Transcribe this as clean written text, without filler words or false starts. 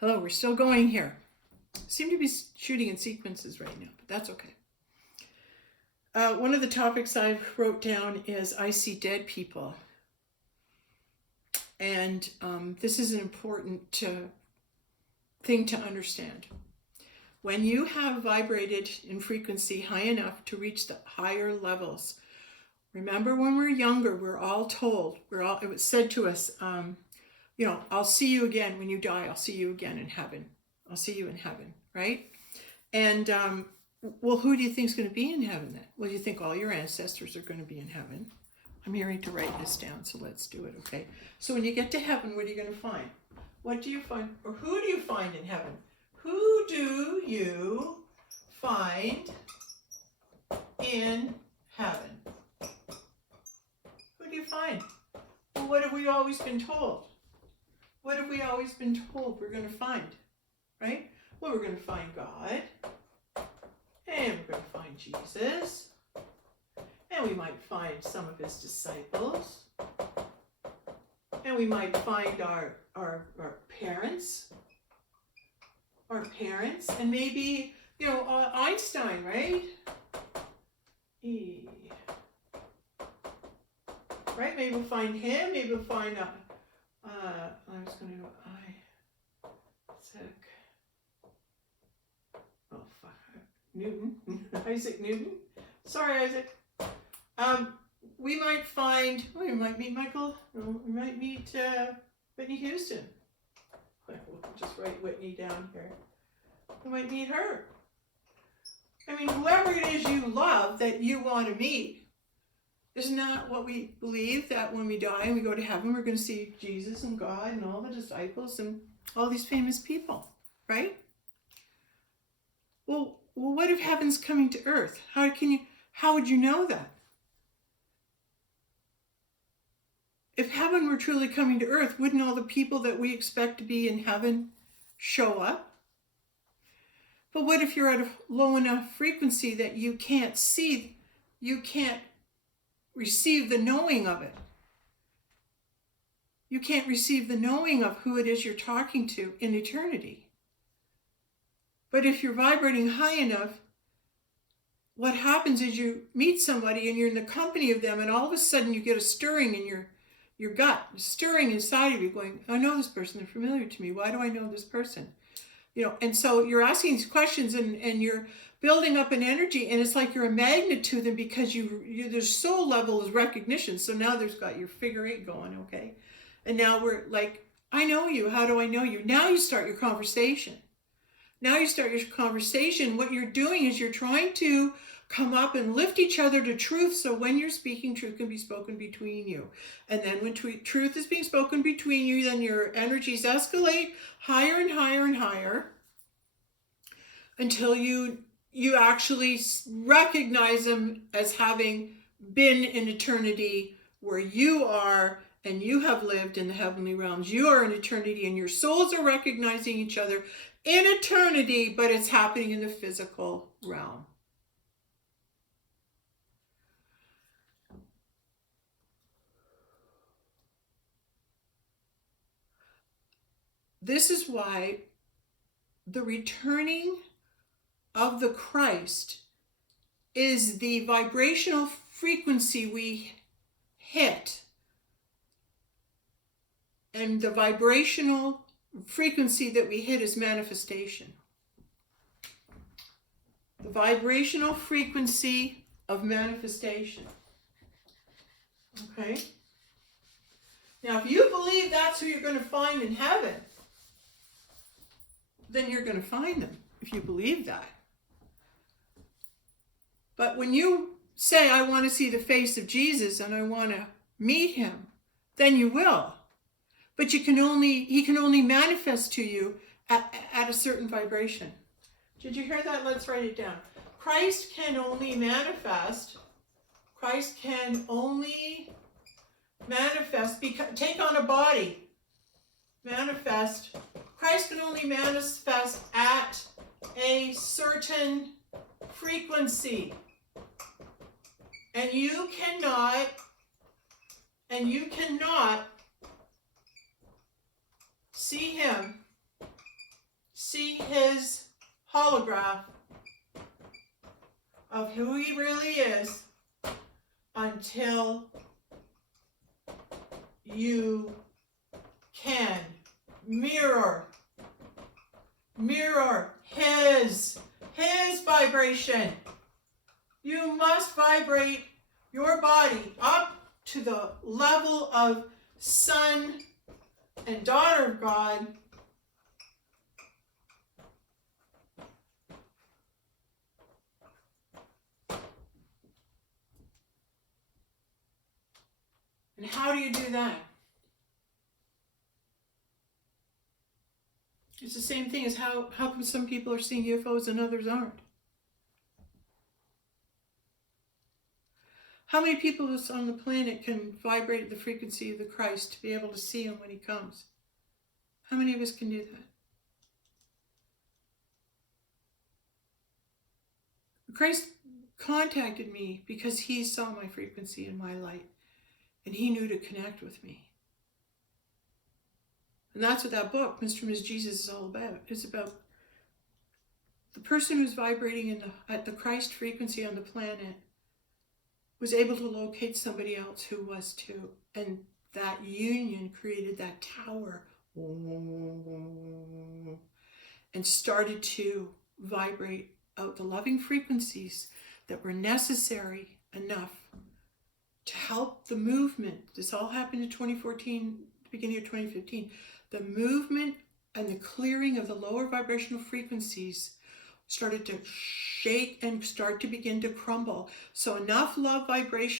Hello, we're still going here. Seem to be shooting in sequences right now, but that's okay. One of the topics I wrote down is I see dead people. And this is an important thing to understand. When you have vibrated in frequency high enough to reach the higher levels, remember when we're younger, we're all told, it was said to us, I'll see you again when you die. I'll see you again in heaven. I'll see you in heaven, right? And well, who do you think is going to be in heaven then? Well, you think all your ancestors are going to be in heaven. I'm hearing to write this down, so let's do it, okay? So when you get to heaven, what are you going to find? What do you find, or who do you find in heaven? Who do you find in heaven? Who do you find? Well, what have we always been told? What have we always been told we're going to find, right? Well, we're going to find God, and we're going to find Jesus, and we might find some of his disciples, and we might find our parents, and maybe, Einstein, right? Right? Maybe we'll find him, maybe we'll find Newton, Isaac Newton. Sorry, Isaac. We might meet Michael, we might meet Whitney Houston. We'll just write Whitney down here. We might meet her. I mean, whoever it is you love that you want to meet, isn't that what we believe, that when we die and we go to heaven, we're going to see Jesus and God and all the disciples and all these famous people, right? Well, what if heaven's coming to earth? How would you know that? If heaven were truly coming to earth, wouldn't all the people that we expect to be in heaven show up? But what if you're at a low enough frequency that you can't receive the knowing of it? You can't receive the knowing of who it is you're talking to in eternity. But if you're vibrating high enough, what happens is you meet somebody and you're in the company of them, and all of a sudden you get a stirring in your gut, stirring inside of you, going, I know this person, they're familiar to me. Why do I know this person? And so you're asking these questions and you're building up an energy, and it's like you're a magnet to them because their soul level is recognition. So now there's got your figure 8 going, okay? And now we're like, I know you. How do I know you? Now you start your conversation. What you're doing is you're trying to come up and lift each other to truth, so when you're speaking, truth can be spoken between you. And then when truth is being spoken between you, then your energies escalate higher and higher and higher until you actually recognize them as having been in eternity where you are, and you have lived in the heavenly realms. You are in eternity, and your souls are recognizing each other in eternity, but it's happening in the physical realm. This is why the returning of the Christ is the vibrational frequency we hit, and the vibrational frequency that we hit is manifestation. The vibrational frequency of manifestation. Okay? Now, if you believe that's who you're going to find in heaven, then you're going to find them, if you believe that. But when you say, I want to see the face of Jesus and I want to meet him, then you will. But he can only manifest to you at a certain vibration. Did you hear that? Let's write it down. Christ can only manifest, take on a body, manifest. Christ can only manifest at a certain frequency. And you cannot see him see his holograph of who he really is until you can mirror his vibration. You must vibrate your body up to the level of son and daughter of God. And how do you do that? It's the same thing as how come some people are seeing UFOs and others aren't? How many people on the planet can vibrate at the frequency of the Christ to be able to see him when he comes? How many of us can do that? Christ contacted me because he saw my frequency and my light, and he knew to connect with me. And that's what that book, Mr. and Ms. Jesus, is all about. It's about the person who's vibrating at the Christ frequency on the planet was able to locate somebody else who was too. And that union created that tower and started to vibrate out the loving frequencies that were necessary enough to help the movement. This all happened in 2014, beginning of 2015. The movement and the clearing of the lower vibrational frequencies started to shake and start to begin to crumble. So enough love vibration